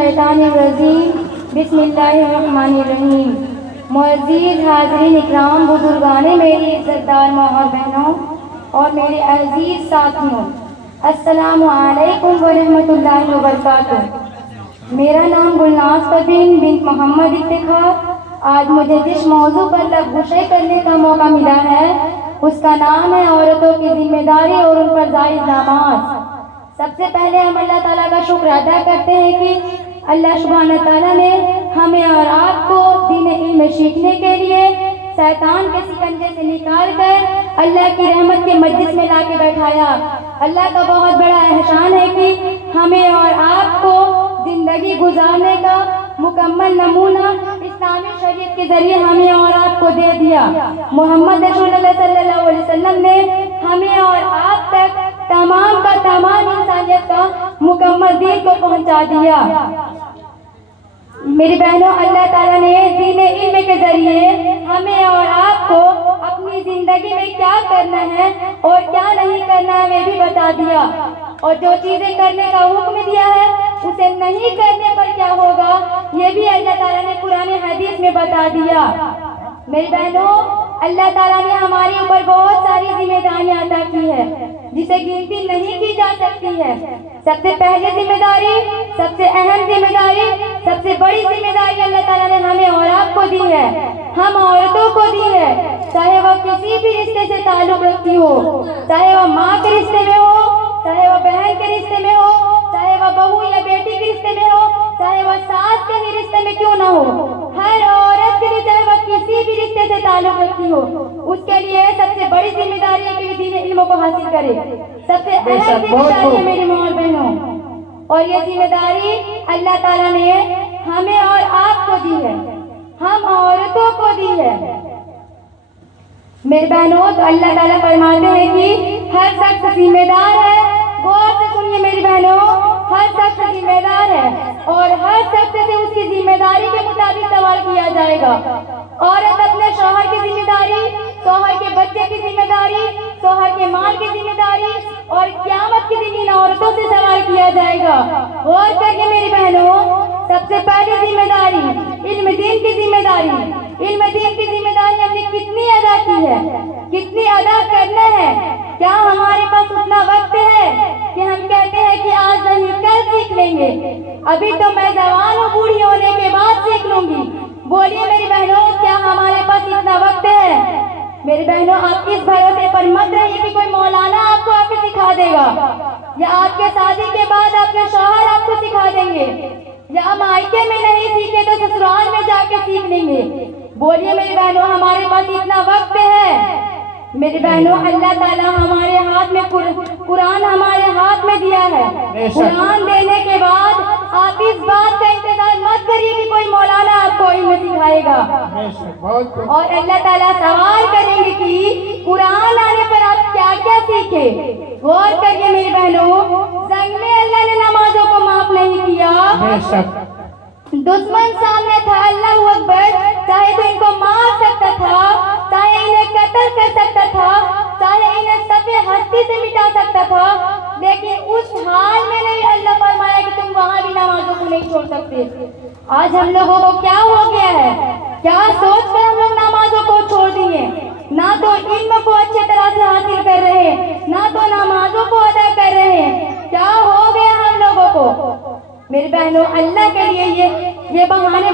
शैतान रजीम बिस्मिल्लाहिर्रहमानिर्रहीम। मुअज़्ज़िज़ हाज़रीन इकराम, बुजुर्गाने मेरी इज़्ज़तदार माँ और बहनों और मेरे अज़ीज़ साथियों, अस्सलामु अलैकुम व रहमतुल्लाहि व बरकातुहू। मेरा नाम गुलनाज़ परवीन बिन्त मोहम्मद इफ्तिखार। आज मुझे जिस मौजू पर लफ्ज़ करने का मौका मिला है उसका नाम है औरतों की जिम्मेदारी और उन पर जायज़ नमाज। सबसे पहले हम अल्लाह ताला का शुक्र अदा करते हैं कि अल्लाह सुब्हान ताला ने हमें और आपको दीन इल्म सीखने के लिए शैतान के सिकंजे से निकाल कर अल्लाह की रहमत के मजलिस में लाके बैठाया। अल्लाह का बहुत बड़ा एहसान है कि हमें और आपको जिंदगी गुजारने का मुकम्मल नमूना इस्लामी शरीयत के जरिए हमें और आपको दे दिया। मोहम्मद रसूलुल्लाह सल्लल्लाहु अलैहि वसल्लम ने हमें और आप तक तमाम का तमाम इंसानियत का मुकम्मल दीन को पहुंचा दिया। मेरी बहनों, अल्लाह ताला ने दीन इल्म के जरिए हमें और आपको अपनी जिंदगी में क्या करना है और क्या नहीं करना है वे भी बता दिया, और जो चीजें करने का हुक्म दिया है उसे नहीं करने पर क्या होगा ये भी अल्लाह ताला ने कुरान हदीस में बता दिया। मेरी बहनों, अल्लाह ताला ने हमारे ऊपर बहुत सारी जिम्मेदारियां अदा की है जिसे गिनती नहीं की जा सकती है। सबसे पहली जिम्मेदारी, सबसे अहम जिम्मेदारी, सबसे बड़ी जिम्मेदारी अल्लाह ताला ने हमें और आपको दी है, हम औरतों को दी है। चाहे वह किसी भी रिश्ते से ताल्लुक रखती हो, चाहे वह माँ के रिश्ते में हो, चाहे वह बहन के रिश्ते में हो, चाहे वह बहू या बेटी के रिश्ते में हो, चाहे वह सास के ही रिश्ते में क्यों ना हो, हर औरत के लिए चाहे वह किसी भी रिश्ते से ताल्लुक रखती हो, उसके लिए सबसे बड़ी जिम्मेदारी है कि दीन इल्म को हासिल करे। सबसे अहम जिम्मेदारी है मेरी माँ और बहनों, और ये जिम्मेदारी अल्लाह ताला ने हमें और आपको दी है, हम औरतों को दी है। मेरे बहनों, तो अल्लाह ताला फरमाते हैं कि हर शख्स जिम्मेदार है। गौर से सुनिए मेरी बहनों, हर शख्स जिम्मेदार है और हर शख्स से उसकी जिम्मेदारी के मुताबिक सवाल किया जाएगा। औरत अपने शौहर की जिम्मेदारी, शौहर के बच्चे की जिम्मेदारी, शौहर के माल की जिम्मेदारी और क़यामत के दिन इन औरतों से सवाल किया जाएगा। गौर करिए मेरी बहनों, सबसे पहली जिम्मेदारी इल्म दीन की जिम्मेदारी। इल्म दीन की जिम्मेदारी हमने कितनी अदा की है, कितनी अदा करना है? क्या हमारे पास उतना वक्त है कि हम कहते हैं कि आज नहीं कल सीख लेंगे, अभी तो मैं जवान हूँ, बूढ़ी होने के बाद सीख लूंगी? बोलिए मेरी बहनों, क्या हमारे पास इतना वक्त है? मेरी बहनों, आप इस भरोसे पर मत रहिए कि कोई मौलाना आपको आके सिखा देगा, या आपके शादी के बाद आपके शौहर आपको सिखा देंगे, या मायके में नहीं सीखे तो ससुराल में जाके सीख लेंगे। बोलिए मेरी बहनों, हमारे पास इतना वक्त है? मेरी बहनों, अल्लाह ताला हमारे हाथ में कुरान हमारे हाथ में दिया है। कुरान देने के बाद आप इस बात का इंतजार मत करिए कि कोई मौलाना आपको इल्म सिखाएगा, और अल्लाह ताला सवाल करेंगे कि कुरान आने पर आप क्या क्या सीखे। गौर करिए मेरी बहनों, संग में अल्लाह ने नमाजों को माफ नहीं किया। दुश्मन सामने था, अल्लाहू अकबर, चाहे तो इनको मार सकता था, चाहे इन्हें कत्ल कर सकता था, चाहे इन्हें सफे हस्ती से मिटा सकता था, लेकिन उस हाल में नहीं अल्लाह फरमाया कि तुम वहां भी नमाजों को नहीं छोड़ सकते। आज हम लोगों को क्या हो गया है, क्या सोच कर हम लोग नमाजों को छोड़ दिए? ना तो इल्म को अच्छी तरह से हासिल कर रहे हैं, ना तो नमाजों को अदा कर रहे हैं। क्या हो गया हम लोगों को? मेरी बहनों, अल्लाह के लिए ये बहाने